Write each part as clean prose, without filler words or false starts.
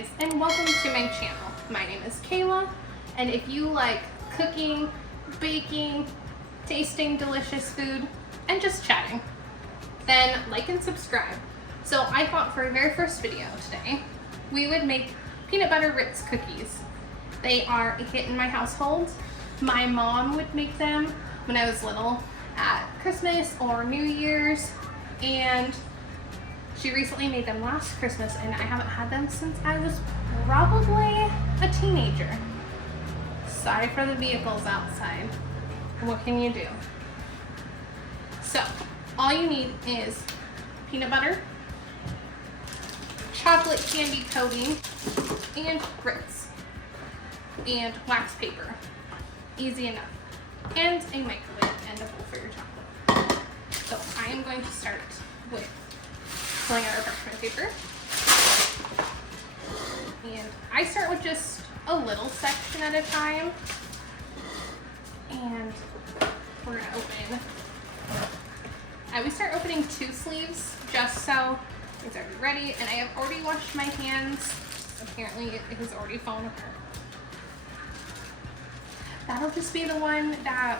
guys, and welcome to my channel. My name is Kayla, and if you like cooking, baking, tasting delicious food, and just chatting, then like and subscribe. So I thought for our very first video today, we would make peanut butter Ritz cookies. They are a hit in my household. My mom would make them when I was little at Christmas or New Year's, and she recently made them last Christmas, and I haven't had them since I was probably a teenager. Sorry for the vehicles outside. What can you do? So, all you need is peanut butter, chocolate candy coating, and Ritz, and wax paper. Easy enough. And a microwave and a bowl for your chocolate. So, I am going to start with pulling out our parchment paper. And I start with just a little section at a time. And we're gonna open. I always start opening 2 sleeves just so it's already ready. And I have already washed my hands. Apparently it has already fallen apart. That'll just be the one that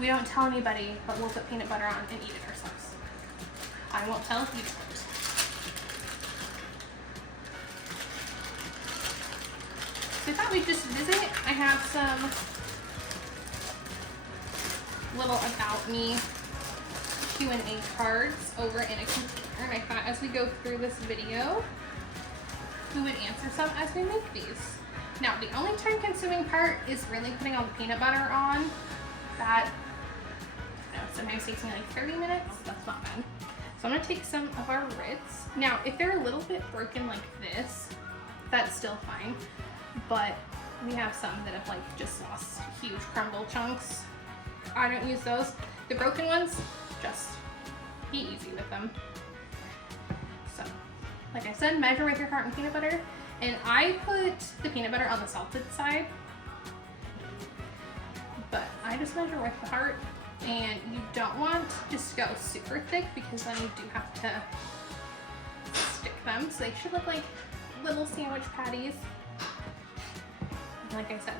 we don't tell anybody, but we'll put peanut butter on and eat it ourselves. I won't tell if you don't. I thought we'd just visit. I have some little about me Q&A cards over in a container, and I thought as we go through this video, we would answer some as we make these. Now, the only time consuming part is really putting all the peanut butter on. That, sometimes takes me like 30 minutes. That's not bad. So I'm gonna take some of our Ritz. Now, if they're a little bit broken like this, that's still fine. But we have some that have like just lost huge crumble chunks. I don't use those. The broken ones, just be easy with them. So, like I said, measure with your heart and peanut butter. And I put the peanut butter on the salted side, but I just measure with the heart. And you don't want just to go super thick because then you do have to stick them. So they should look like little sandwich patties. Like I said,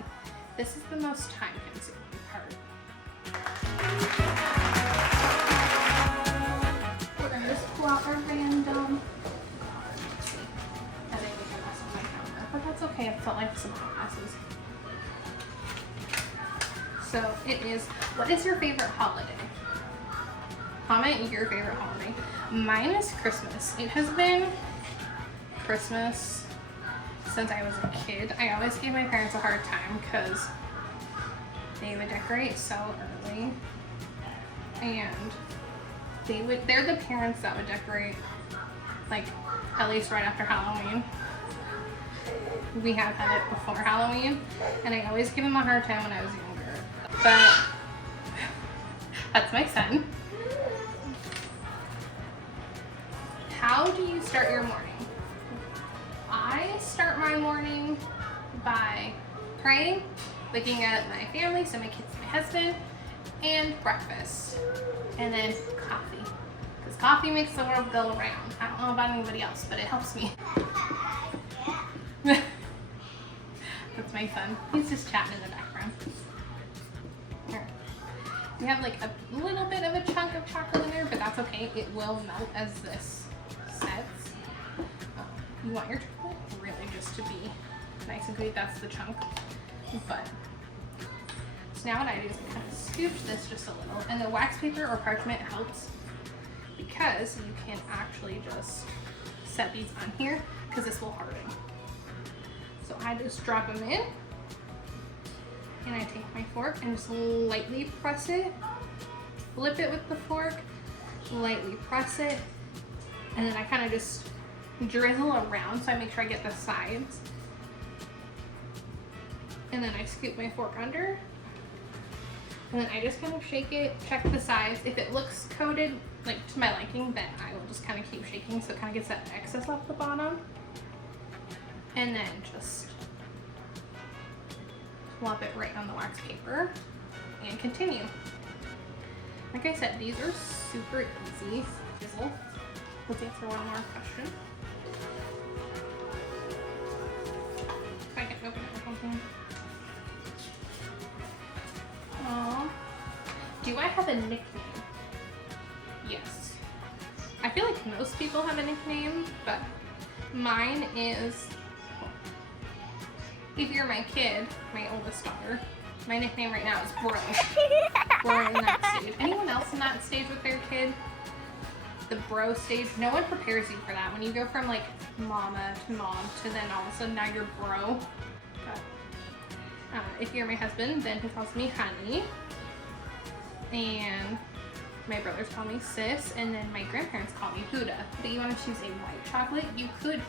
this is the most time-consuming part. We're gonna just pull out our random. Let's see. I think we can mess with my camera, but that's okay. I felt like some hot messes. So it is. What is your favorite holiday? Comment your favorite holiday. Mine is Christmas. It has been Christmas since I was a kid. I always gave my parents a hard time because they would decorate so early, and they're the parents that would decorate like at least right after Halloween. We have had it before Halloween, and I always gave them a hard time when I was younger, but that's my son. How do you start your morning? I start my morning by praying, looking at my family, so my kids and my husband, and breakfast, and then coffee. Because coffee makes the world go around. I don't know about anybody else, but it helps me. That's my son. He's just chatting in the background. Here. We have like a little bit of a chunk of chocolate in there, but that's okay. It will melt as this sets. You want your chocolate really just to be nice and good. That's the chunk. But so now what I do is I kind of scooch this just a little, and the wax paper or parchment helps because you can actually just set these on here because this will harden. So I just drop them in, and I take my fork and just lightly press it, flip it with the fork, lightly press it, and then I kind of just drizzle around so I make sure I get the sides. And then I scoop my fork under. And then I just kind of shake it, check the sides. If it looks coated, like to my liking, then I will just kind of keep shaking so it kind of gets that excess off the bottom. And then just plop it right on the wax paper and continue. Like I said, these are super easy. Let's answer one more question. I have a nickname? Yes. I feel like most people have a nickname, but mine is, if you're my kid, my oldest daughter, my nickname right now is Bro. We're in that stage. Anyone else in that stage with their kid? The bro stage? No one prepares you for that. When you go from like mama to mom to then all of a sudden now you're bro. But, if you're my husband, then he calls me honey. And my brothers call me sis. And then my grandparents call me Huda. But you want to choose a white chocolate? You could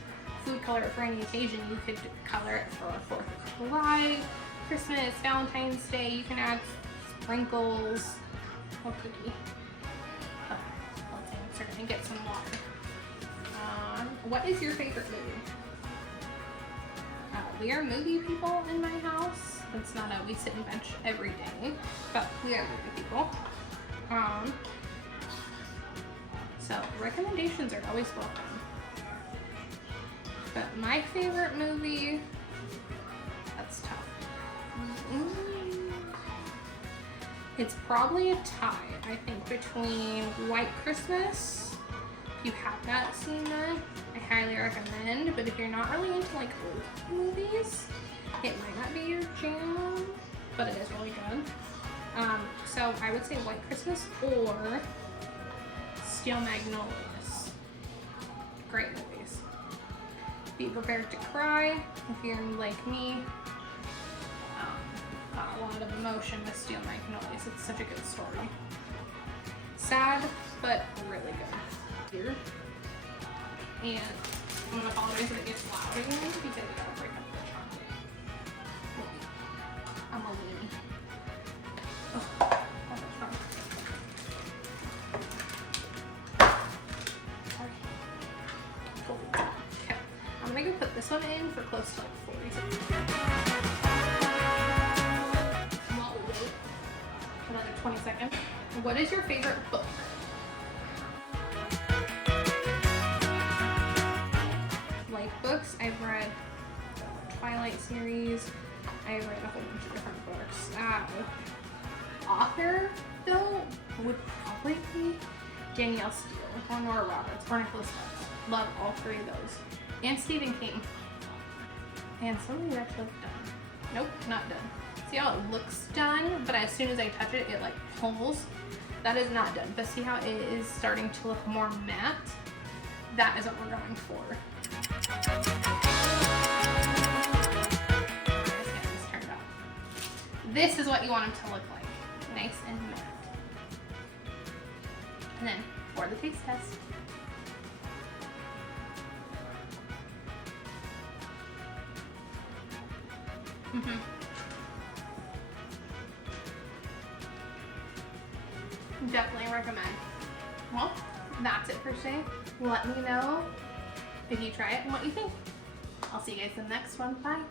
food color it for any occasion. You could color it for 4th of July, Christmas, Valentine's Day. You can add sprinkles. What cookie? Let's answer and get some water. What is your favorite movie? We are movie people in my house. It's not a we sit and bench every day, but we are movie people. So recommendations are always welcome. But my favorite movie, that's tough. It's probably a tie, I think, between White Christmas. If you have not seen that, I highly recommend. But if you're not really into like old movies, it might not be your jam, but it is really good. So I would say White Christmas or Steel Magnolias. Great movies. Be prepared to cry if you're like me. Got a lot of emotion with Steel Magnolias. It's such a good story. Sad, but really good. Here. And I'm gonna apologize if it gets loud again because I gotta break up the chocolate. I'm a weenie. Oh, sorry. Cool. Okay. I'm gonna go put this one in for close to like 40 seconds. Another 20 seconds. What is your favorite book? Like books, I've read the Twilight series. I've read a whole bunch of different books. Author, though, would probably be Danielle Steele or Nora Roberts or Nicholas Sparks. Love all 3 of those. And Stephen King. And some of these actually look done. Nope, not done. See how it looks done, but as soon as I touch it, it like pulls. That is not done, but see how it is starting to look more matte? That is what we're going for. This is what you want them to look like. Nice and matte. And then for the taste test. Definitely recommend. Well, that's it for today. Let me know if you try it and what you think. I'll see you guys in the next one. Bye.